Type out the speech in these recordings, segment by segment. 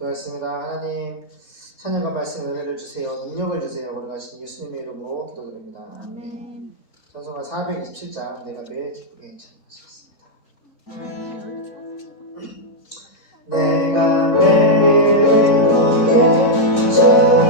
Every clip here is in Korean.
기도하겠습니다. 하나님, 찬양과 말씀 은혜를 주세요. 능력을 주세요. 걸어가신 예수님의 이름으로 기도드립니다. 아멘. 찬송가 427장 내가 매일 기쁘게 찬양하시겠습니다. 내가 매일 기쁘게 찬양해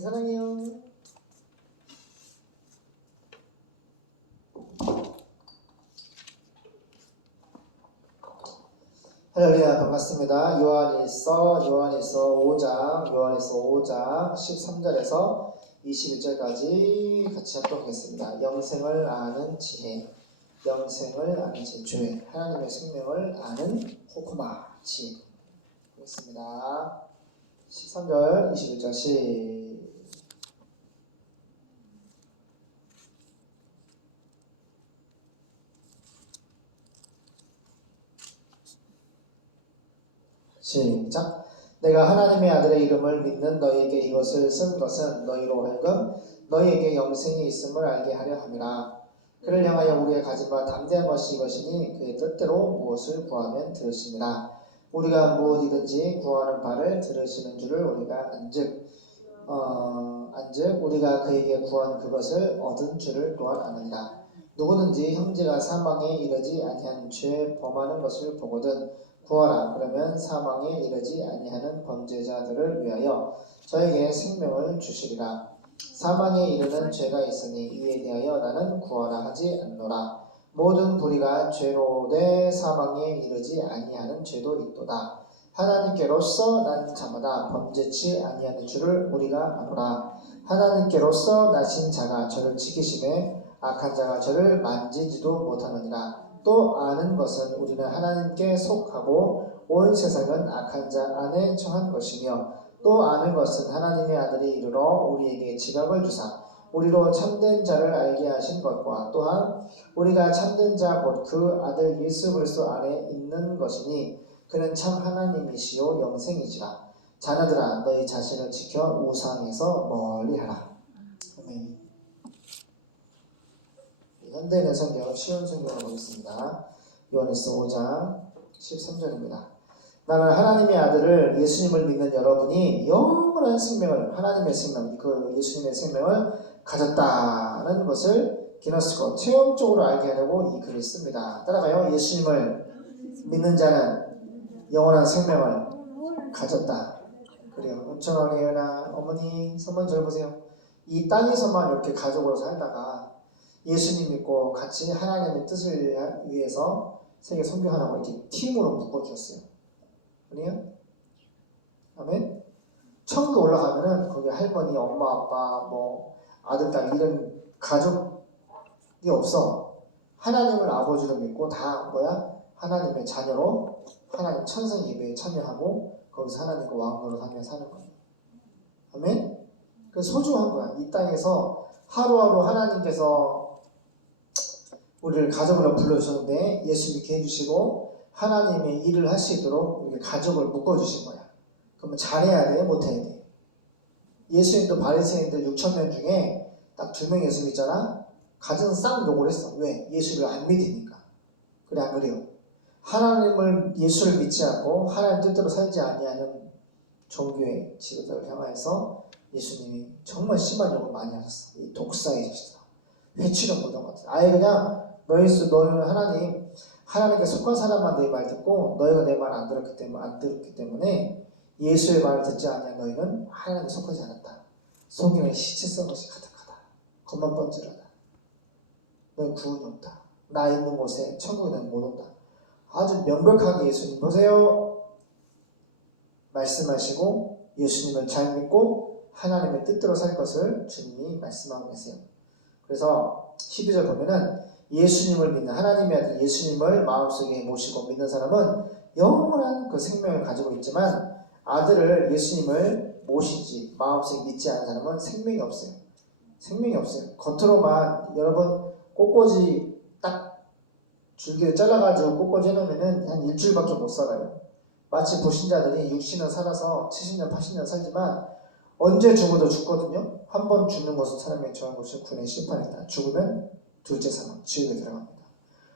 어머니 사랑해요. 할렐루야, 반갑습니다. 요한일서 5장 13절에서 21절까지 같이 합독하겠습니다. 영생을 아는 지혜, 조회, 하나님의 생명을 아는 호크마, 지혜. 보겠습니다. 13절, 21절 시작. 내가 하나님의 아들의 이름을 믿는 너희에게 이것을 쓴 것은 너희로 하여금 너희에게 영생이 있음을 알게 하려 함이라. 그를 향하여 우리의 가진 바 담대한 것이 이것이니 그의 뜻대로 무엇을 구하면 들으시니라. 우리가 무엇이든지 구하는 바를 들으시는 줄을 우리가 안즉 우리가 그에게 구한 그것을 얻은 줄을 또한 아느니라. 누구든지 형제가 사망에 이르지 아니한 죄 범하는 것을 보거든 구하라. 그러면 사망에 이르지 아니하는 범죄자들을 위하여 저에게 생명을 주시리라. 사망에 이르는 죄가 있으니 이에 대하여 나는 구하라 하지 않노라. 모든 불의가 죄로 돼 사망에 이르지 아니하는 죄도 있도다. 하나님께로서 난 자마다 범죄치 아니하는 줄을 우리가 아노라. 하나님께로서 나신 자가 저를 지키심에 악한 자가 저를 만지지도 못하느니라. 또 아는 것은 우리는 하나님께 속하고 온 세상은 악한 자 안에 처한 것이며 또 아는 것은 하나님의 아들이 이르러 우리에게 지각을 주사 우리로 참된 자를 알게 하신 것과 또한 우리가 참된 자 곧 그 아들 예수 그리스도 안에 있는 것이니 그는 참 하나님이시요 영생이시라. 자녀들아 너희 자신을 지켜 우상에서 멀리하라. 아멘. 현대인의 성경 쉬운 성경을 보겠습니다. 요한일서 5장 13절입니다. 나는 하나님의 아들을 예수님을 믿는 여러분이 영원한 생명을 하나님의 생명, 그 예수님의 생명을 가졌다는 것을 기너스코 체험적으로 알게 하려고 이 글을 씁니다. 따라가요. 예수님을 믿는 자는 영원한 생명을 가졌다. 그래요. 엄청나게 은혜나 어머니 선만 들어보세요. 이 땅에서만 이렇게 가족으로 살다가 예수님 믿고 같이 하나님의 뜻을 위해서 세계 선교하라고 이렇게 팀으로 묶어주셨어요. 아니에요? 아멘? 천국 올라가면은 거기 할머니, 엄마, 아빠, 뭐 아들, 딸 이런 가족이 없어. 하나님을 아버지로 믿고 다 뭐야? 하나님의 자녀로 하나님 천성 예배에 참여하고 거기서 하나님과 왕으로 하며 사는 거예요. 아멘? 그 소중한 거야. 이 땅에서 하루하루 하나님께서 우리를 가족으로 불러주셨는데 예수 믿게 해주시고 하나님의 일을 할 수 있도록 우리 가족을 묶어주신 거야. 그러면 잘해야 돼? 못해야 돼? 예수님도 바리새인들 6,000명 중에 딱 2명 예수 믿잖아? 가정은 싹 욕을 했어. 왜? 예수를 안 믿으니까. 그래 안 그래요? 하나님을 예수를 믿지 않고 하나님 뜻대로 살지 아니하는 종교의 지도자를 향하여서 예수님이 정말 심한 욕을 많이 하셨어. 이 독사의 자식들아. 회치는 못한 것 같아. 아예 그냥 너희는 하나님께 속한 사람만 내 말 듣고 너희가 내 말 안 들었기 때문에 예수의 말을 듣지 아니한 너희는 하나님께 속하지 않았다. 속이는 시체 썩것이 가득하다. 겉만 번지르다. 너희 구원이 없다. 나 있는 곳에 천국에는 못 온다. 아주 명백하게 예수님 보세요. 말씀하시고 예수님을 잘 믿고 하나님의 뜻대로 살 것을 주님이 말씀하고 계세요. 그래서 12절 보면은 예수님을 믿는 하나님의 아들 예수님을 마음속에 모시고 믿는 사람은 영원한 그 생명을 가지고 있지만 아들을 예수님을 모시지 마음속에 믿지 않은 사람은 생명이 없어요. 생명이 없어요. 겉으로만 여러분 꽃꽂이 딱 줄기를 잘라가지고 꽃꽂이 해놓으면 한 일주일밖에 못 살아요. 마치 보신자들이 60년 살아서 70년 80년 살지만 언제 죽어도 죽거든요. 한 번 죽는 것은 사람의 정한 것을 구원의 심판이다. 죽으면 둘째 사망, 지옥에 들어갑니다.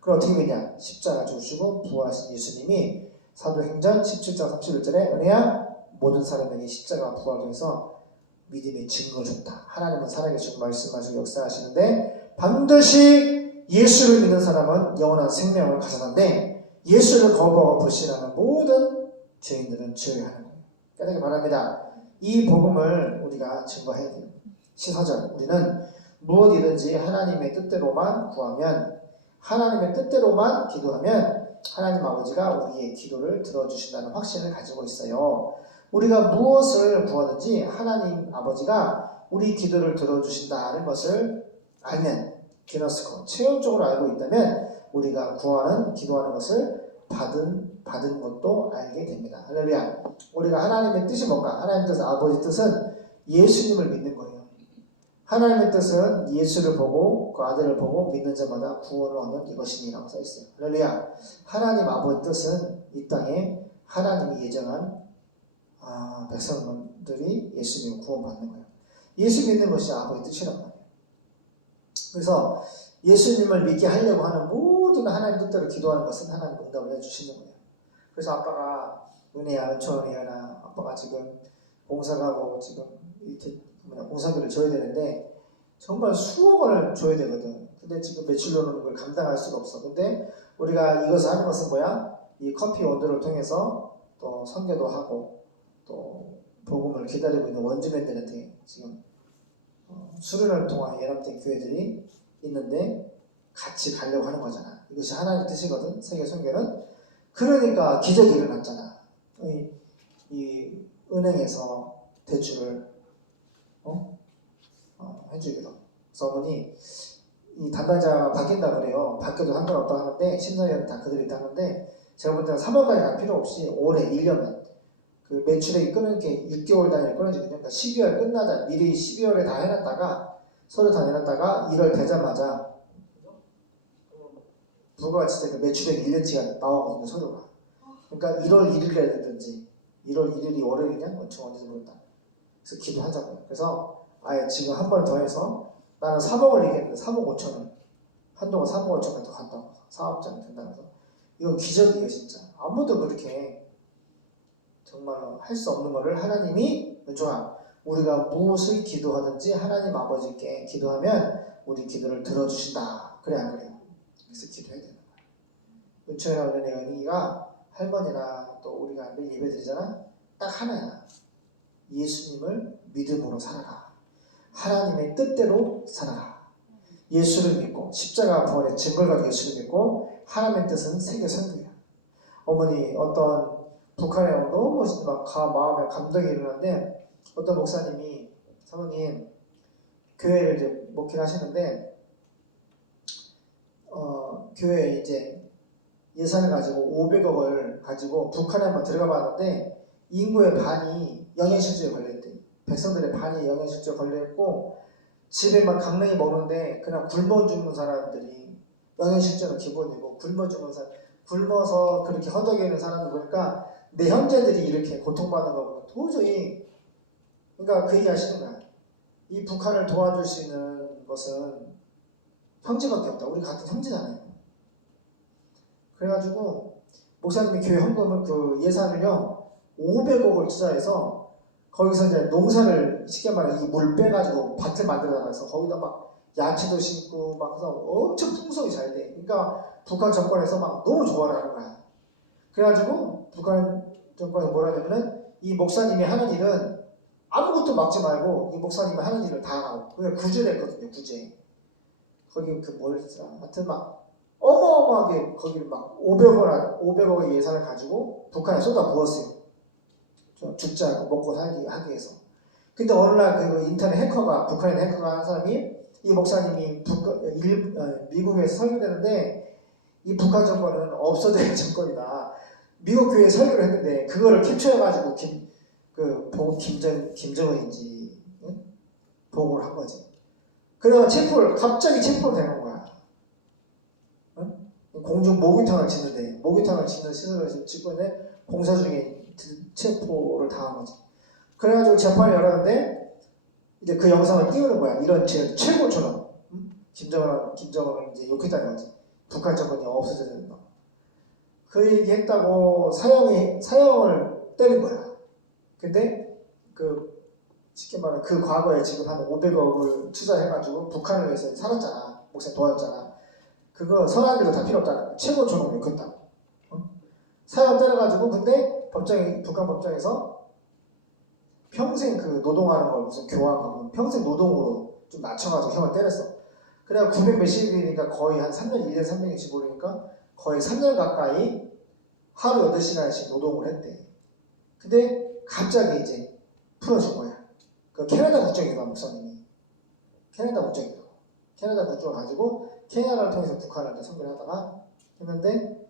그럼 어떻게 되냐? 십자가 죽으시고 부활하신 예수님이 사도행전 17장 31절에 은혜야 모든 사람에게 십자가 부활해서 믿음의 증거를 줬다. 하나님은 살아계시고 말씀하시고 역사하시는데 반드시 예수를 믿는 사람은 영원한 생명을 가져가는데 예수를 거부하고 불신하는 모든 죄인들은 지옥에 가는 거예요. 깨닫기 바랍니다. 이 복음을 우리가 증거해야 돼요. 14절 우리는 무엇이든지 하나님의 뜻대로만 구하면 하나님의 뜻대로만 기도하면 하나님 아버지가 우리의 기도를 들어주신다는 확신을 가지고 있어요. 우리가 무엇을 구하든지 하나님 아버지가 우리 기도를 들어주신다는 것을 알면 기너스코 체험적으로 알고 있다면 우리가 구하는 기도하는 것을 받은 것도 알게 됩니다. 할렐루야. 우리가 하나님의 뜻이 뭔가? 하나님의 뜻, 아버지 뜻은 예수님을 믿는 거예요. 하나님의 뜻은 예수를 보고 그 아들을 보고 믿는 자마다 구원을 얻는 이것이니라고 써 있어요. 할렐루야. 하나님 아버지 뜻은 이 땅에 하나님이 예정한 백성들이 예수 믿고 구원받는 거예요. 예수 믿는 것이 아버지 뜻이란 말이에요. 그래서 예수님을 믿게 하려고 하는 모든 하나님 뜻대로 기도하는 것은 하나님 응답을 해주시는 거예요. 그래서 아빠가 은혜야, 은총이야나 아빠가 지금 봉사 가고 지금 공사비를 줘야 되는데 정말 수억 원을 줘야 되거든. 근데 지금 매출로 오는 걸 감당할 수가 없어. 근데 우리가 이것을 하는 것은 뭐야? 이 커피 온도를 통해서 또 선교도 하고 또 복음을 기다리고 있는 원주민들한테 지금 수련을 통한 연합된 교회들이 있는데 같이 가려고 하는 거잖아. 이것이 하나님의 뜻이거든. 세계 선교는. 그러니까 기적이 일어났잖아. 이 은행에서 대출을 해주기로. 그래서 어머니 이 담당자가 바뀐다 그래요. 바뀌어도 상관없다고 하는데 심사위원 다 그들이 있다는데 제가 볼 때는 3월까지 갈 필요 없이 올해 1년만 그 매출액이 끊는 게 6개월 단위로 끊어지거든요. 그러니까 12월 끝나자 미리 12월에 다 해놨다가 서류 다 내놨다가 1월 되자마자 부가가치세 그 매출액 1년치가 나오거든요. 서류가. 그러니까 1월 1일에 되든지 1월 1일이 월요일이냐? 언제 모르겠다. 그래서 기도하자고요. 그래서 아예 지금 한 번 더 해서 나는 3억을 얘기했는데 3억 5천원 한동안 3억 5천원 더 갔다고 사업장이 된다고 해서 이건 기적이에요. 진짜 아무도 그렇게 정말로 할 수 없는 거를 하나님이 은총아 우리가 무엇을 기도하든지 하나님 아버지께 기도하면 우리 기도를 들어주신다. 그래 안 그래요? 그래서 기도해야 되는 거예요. 은총이나 은혜의 은희가 할머니나 또 우리가 늘 예배 드리잖아. 딱 하나야. 예수님을 믿음으로 살아라. 하나님의 뜻대로 살아라. 예수를 믿고 십자가 부활의 증거를 가지고 예수를 믿고 하나님의 뜻은 세계 선교야. 어머니 어떤 북한에 너무 마음에 감동이 일어났는데 어떤 목사님이 사모님 교회를 이제 목회를 하시는데 교회에 이제 예산을 가지고 500억을 가지고 북한에 한번 들어가 봤는데 인구의 반이 영양실조에 걸려있대. 백성들의 반이 영양실조에 걸려있고 집에 막 강냉이 먹는데 그냥 굶어 죽는 사람들이 영양실조는 기본이고 굶어 죽는 사람 굶어서 그렇게 허덕이는 있는 사람들 보니까 내 형제들이 이렇게 고통받는 거 보면 도저히 그러니까 그 얘기 하시는 거야. 이 북한을 도와줄 수 있는 것은 형제밖에 없다. 우리 같은 형제잖아요. 그래가지고 목사님이 교회 헌금을 그 예산을요 500억을 투자해서 거기서 이제 농사를 쉽게 말해 이 물 빼가지고 밭을 만들어놔서 거기다 막 야채도 심고 막 해서 엄청 풍성이 잘 돼. 그러니까 북한 정권에서 막 너무 좋아하는 거야. 그래가지고 북한 정권에서 뭐라 하냐면은 이 목사님이 하는 일은 아무것도 막지 말고 이 목사님이 하는 일을 다 하고 그게 구제를 했거든요. 구제. 거기 그 뭘 했더라. 하여튼 막 어마어마하게 거기를 막 500억의 예산을 가지고 북한에 쏟아 부었어요. 죽지 않고 먹고 살기 하기 위해서. 근데 어느 날 그 인터넷 해커가 북한에 해커가 한 사람이 이 목사님이 미국에서 설교되는데 이 북한 정권은 없어져야 할 정권이다. 미국 교회에 설교를 했는데 그거를 캡처해가지고 김정은인지 응? 보고를 한 거지. 그래서 갑자기 체포를 되는 거야. 응? 공중 모기탕을 짓는데 모기탕을 짓는 시설을 짓고 있는데 공사 중에 체포를 당한 거지. 그래가지고 재판을 열었는데 이제 그 영상을 띄우는 거야. 이런 최고처럼 응? 김정은을 이제 욕했다는 거지. 북한 정권이 없어져야 된다. 그 얘기 했다고 사형을 때린 거야. 근데 쉽게 말하면 그 과거에 지금 한 500억을 투자해가지고 북한을 위해서 살았잖아. 목사님 도와줬잖아. 그거 선한 일도 다 필요 없다는 거야. 최고처럼 욕했다고. 사형 때려가지고 근데 북한 법정에서 평생 그 노동하는 걸 무슨 교환하고 평생 노동으로 좀 낮춰가지고 형을 때렸어. 그래야 900 몇십이니까 거의 한 3년, 1년 300일씩 모르니까 거의 3년 가까이 하루 8시간씩 노동을 했대. 근데 갑자기 이제 풀어준 거야. 그 캐나다 국적이다, 목사님이. 캐나다 국적이다. 캐나다 국적을 가지고 케냐를 통해서 북한한테 선교를 하다가 했는데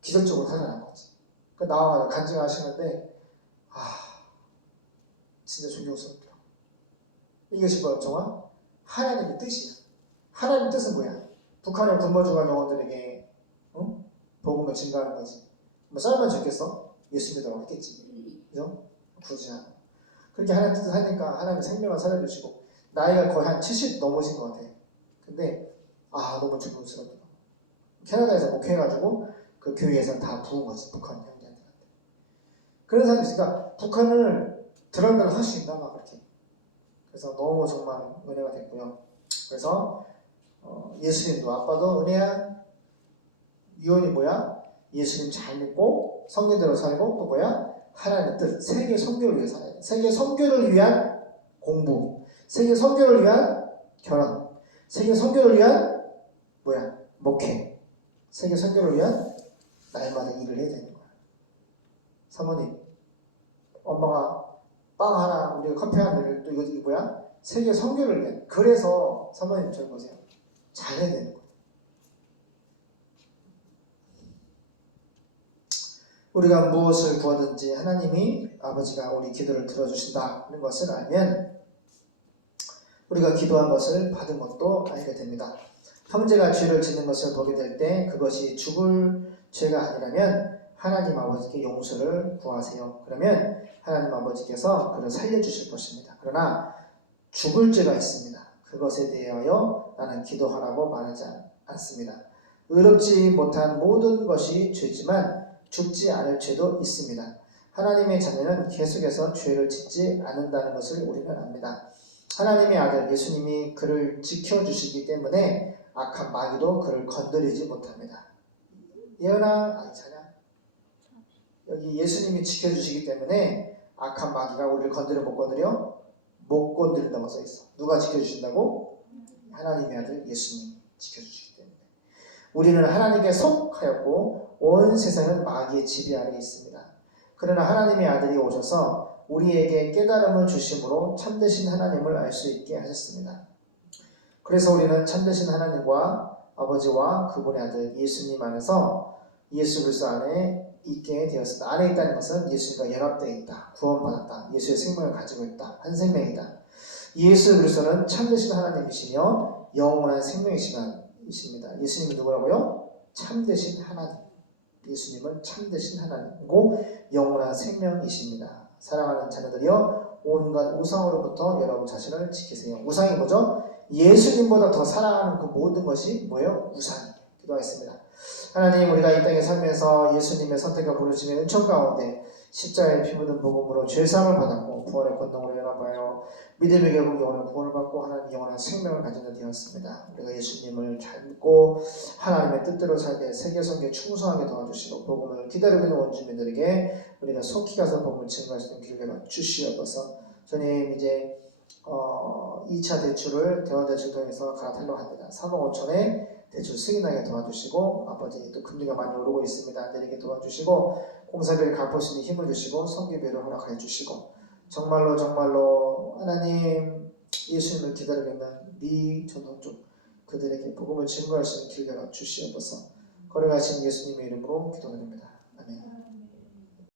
기적적으로 살아난 거지. 그 나와서 간증하시는데 진짜 존경스럽더라고. 이것이 뭐야, 정말? 하나님의 뜻이야. 하나님의 뜻은 뭐야? 북한의 굶어 죽은 영혼들에게 복음을 증가하는 거지. 뭐 쌀만 줬겠어? 예수 믿으라고 했겠지. 그죠? 굳이 않아. 그렇게 하나님 뜻을 하니까 하나님의 생명을 살려주시고 나이가 거의 한 70 넘으신 것 같아. 근데 너무 존경스럽더라고. 캐나다에서 목회해가지고 그 교회에서 다 부은 거지. 북한 형제한테. 그런 사람이 있으니까 북한을 드러내려 할 수 있나 봐 그렇게. 그래서 너무 정말 은혜가 됐고요. 그래서 예수님도 아빠도 은혜야. 유언이 뭐야? 예수님 잘 믿고 성경대로 살고 또 뭐야? 하나님의 뜻, 세계 선교를 위해 살아야 돼. 세계 선교를 위한 공부, 세계 선교를 위한 결혼, 세계 선교를 위한 뭐야? 목회, 세계 선교를 위한 날마다 일을 해야 되는 거야. 사모님, 엄마가 빵 하나, 우리가 커피 하나 또 이거 뭐야? 세계 선교를 위한. 그래서 사모님 저기 보세요. 잘해야 되는 거야. 우리가 무엇을 구하든지 하나님이 아버지가 우리 기도를 들어주신다는 것을 알면 우리가 기도한 것을 받은 것도 알게 됩니다. 형제가 죄를 짓는 것을 보게 될 때 그것이 죽을 죄가 아니라면 하나님 아버지께 용서를 구하세요. 그러면 하나님 아버지께서 그를 살려주실 것입니다. 그러나 죽을 죄가 있습니다. 그것에 대하여 나는 기도하라고 말하지 않습니다. 의롭지 못한 모든 것이 죄지만 죽지 않을 죄도 있습니다. 하나님의 자녀는 계속해서 죄를 짓지 않는다는 것을 우리는 압니다. 하나님의 아들 예수님이 그를 지켜주시기 때문에 악한 마귀도 그를 건드리지 못합니다. 예언아, 아니 자냐? 여기 예수님이 지켜주시기 때문에 악한 마귀가 우리를 건드려 못 건드려? 못 건드린다고 써있어. 누가 지켜주신다고? 하나님의 아들 예수님이 지켜주시기 때문에. 우리는 하나님께 속하였고 온 세상은 마귀의 지배 아래 있습니다. 그러나 하나님의 아들이 오셔서 우리에게 깨달음을 주심으로 참되신 하나님을 알 수 있게 하셨습니다. 그래서 우리는 참되신 하나님과 아버지와 그분의 아들 예수님 안에서 예수 그리스도 안에 있게 되었습니다. 안에 있다는 것은 예수님과 연합되어 있다, 구원받았다, 예수의 생명을 가지고 있다, 한 생명이다. 예수 그리스도는 참되신 하나님이시며 영원한 생명이십니다. 예수님은 누구라고요? 참되신 하나님. 예수님은 참되신 하나님이고 영원한 생명이십니다. 사랑하는 자녀들이여 온갖 우상으로부터 여러분 자신을 지키세요. 우상이 뭐죠? 예수님보다 더 사랑하는 그 모든 것이 뭐예요? 우상이에요. 기도하겠습니다. 하나님, 우리가 이 땅에 살면서 예수님의 선택과 부르심의 은총 가운데 십자가에 피 묻은 복음으로 죄사함을 받았고 부활의 권능으로 연합하여 믿음의 결국 영원한 구원을 받고 하나님 영원한 생명을 가진 자 되었습니다. 우리가 예수님을 잘 믿고 하나님의 뜻대로 살게 세계선교에 충성하게 도와주시고 복음을 기다리고 있는 원주민들에게 우리가 속히 가서 복음을 증거할 수 있는 기회가 주시옵소서. 주님, 이제 2차 대출을 대환대출 통해서 갈아타려고 합니다. 3억 5천에 대출 승인하게 도와주시고 아버지 또 금리가 많이 오르고 있습니다. 내리게 도와주시고 공사비를 갚을 수 있는 힘을 주시고 성기비를 허락해 주시고 정말로 하나님 예수님을 기다리고 있는 미 전통족 그들에게 복음을 증거할 수 있는 기회가 주시옵소서. 걸어가신 예수님의 이름으로 기도드립니다. 아멘.